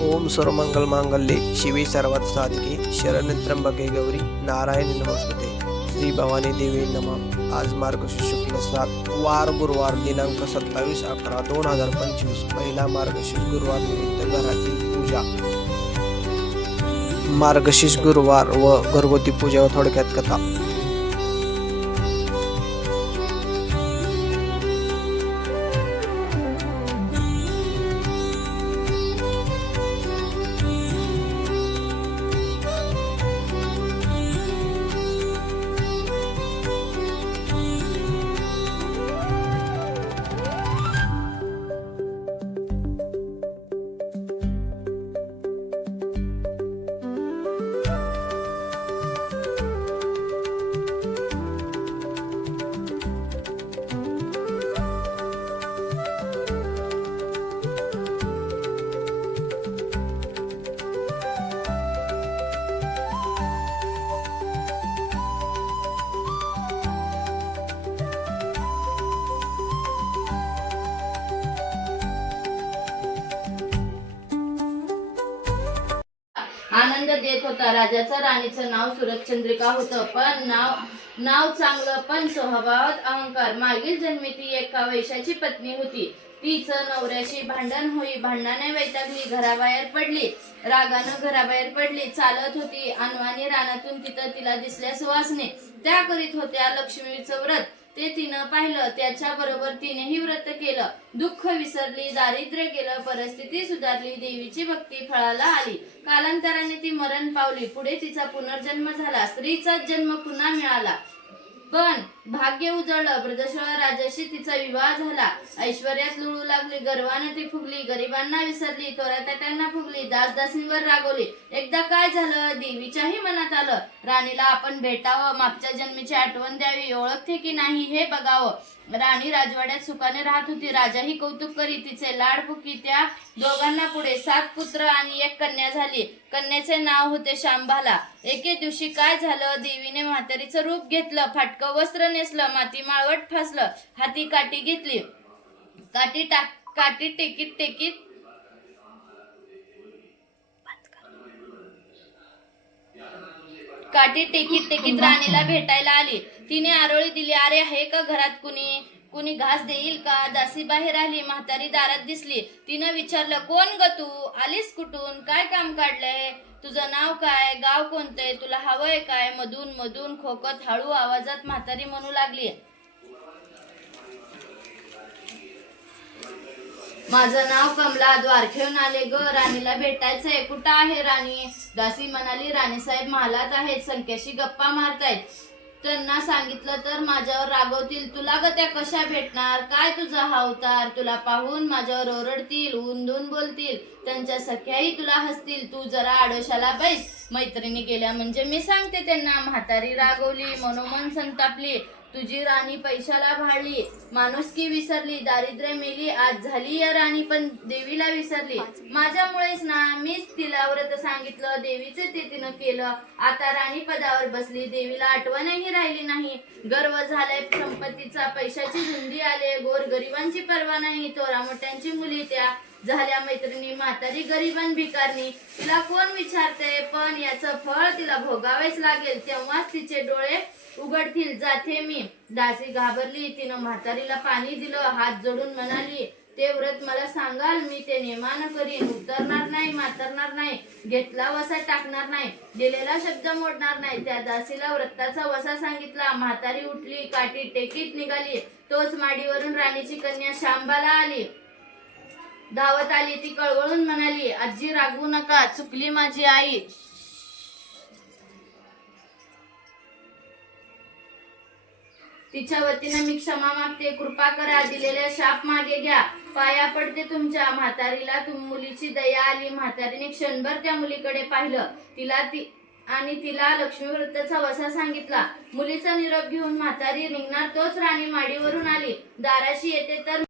ओम सर्वमंगल मांगल्ये शिवे सर्वात साधिके शरण्ये त्र्यंबके गौरी नारायणी नमोस्तुते श्री भवानी देवी नमः। आज मार्गशीर्ष शुक्ल 7 वार गुरुवार दिनांक 27/11/2025 पहिला मार्गशीर्ष गुरुवार निमित्त घरातील पूजा। मार्गशीर्ष गुरुवार व घरगुती पूजा व थोडक्यात कथा। आनंद देत होता। राजाचं राणीचं नाव सुरतचंद्रिका होतं, पण नाव चांगलं पण स्वभावात अहंकार। मागील जन्मी ती एका वैश्याची पत्नी होती। तिचं नवऱ्याशी भांडण होई, भांडणाने वैतागली, घराबाहेर पडली, रागानं घराबाहेर पडली। चालत होती अनवाणी रानातून तिथं तिला दिसल्या सुवासने। त्या करीत होत्या लक्ष्मीचं व्रत। ते तिनं पाहिलं, त्याच्या बरोबर तिनेही व्रत केलं। दुःख विसरली, दारिद्र्य गेलं, परिस्थिती सुधारली, देवीची भक्ती फळाला आली। कालांतराने ती मरण पावली। पुढे तिचा पुनर्जन्म झाला, स्त्रीचाच जन्म पुन्हा मिळाला। पण भाग्य उजळलं, ब्रजश्वाळ राजाशी तिचा विवाह झाला। ऐश्वर्यात लुळू लागली, गर्वाने ती फुगली, गरिबांना विसरली, तोऱ्याताट्यांना फुगली, दासदासींवर रागवली। एकदा काय झालं, देवीच्याही मनात आलं, राणीला आपण भेटावं, मागच्या जन्मीची आठवण द्यावी, ओळखते की नाही हे बघावं। राणी राजवाड्यात सुखाने राहत होती। राजाही कौतुक करी, तिचे लाडपुकी। त्या दोघांना पुढे 7 पुत्र आणि 1 कन्या झाली। कन्याचे नाव होते शांबाला। एके दिवशी काय झालं, देवीने म्हातारीचं रूप घेतलं, फाटकं वस्त्र नेसलं, माती माळवट फासलं, हाती काठी घेतली, काठी टेकीत राणीला भेटायला आली। तिने आरोळी दिली, अरे आहे का घरात कुणी घास देईल का? दासी बाहेर आली, म्हातारी दारात दिसली। तिनं विचारलं, कोण ग तू, आलीस कुठून, काय काम काढलंय, तुझं नाव काय, गाव कोणतंय, तुला हवंय काय? मधून खोकत हळू आवाजात म्हातारी म्हणू लागली, माझं नाव कमला, द्वारखेहून आले ग, राणीला भेटायचंय। कुठं आहे राणी? दासी म्हणाली, राणीसाहेब महालात आहेत, संख्याशी गप्पा मारतायत, त्यांना सांगितलं तर माझ्यावर रागवतील, तुला ग त्या कशा भेटणार, काय तुझा हा अवतार, तुला पाहून माझ्यावर ओरडतील, ऊन बोलतील, त्यांच्या सख्याही तुला हसतील, तू जरा आडोशाला बैस, मैत्रिणी गेल्या म्हणजे मी सांगते त्यांना। म्हातारी रागवली, मनोमन संतापली, तुझी राणी पैशाला भाळली, माणुसकी विसरली, दारिद्र्य मेली, आज झाली या राणी पण देवीला विसरली। माझ्यामुळेच ना, मीच तिला व्रत सांगितलं, देवीचे ते तिनं केलं, आता राणी पदावर बसली, देवीला आठवणही राहिली नाही। गर्व झालाय संपत्तीचा, पैशाची धुंदी आले, गोर गरिबांची पर्वा नाही, तोरा मोठ्यांची मुली त्या झाल्या मैत्रिणी, म्हातारी गरिबां भिकारणी, तिला कोण विचारते, पण याचं फळ तिला भोगावेच लागेल, तेव्हाच तिचे डोळे उघडतील, जाते मी। दासी घाबरली, तिनं म्हातारीला पाणी दिलं, हात जोडून म्हणाली, ते व्रत मला सांगाल, मी ते नेमानं करीन, उतरणार नाही, मातरणार नाही, घेतला वसा टाकणार नाही, दिलेला शब्द मोडणार नाही। त्या दासीला व्रताचा वसा सांगितला। म्हातारी उठली, काठी टेकीत निघाली, तोच माडीवरून राणीची कन्या शांबाला आली, धावत आली, ती कळवळून म्हणाली, आजी रागवू नका, चुकली माझी आई, तिच्या वतीनं मी क्षमा मागते, कृपा करा, दिलेल्या शाप मागे घ्या, पाया पडते तुमच्या। म्हातारीला मुलीची दया आली, म्हातारीने क्षणभर त्या मुलीकडे पाहिलं, तिला लक्ष्मी व्रताचा वसा सांगितला। मुलीचा निरोप घेऊन म्हातारी निघणार, तोच राणी माडीवरून आली, दाराशी येते तर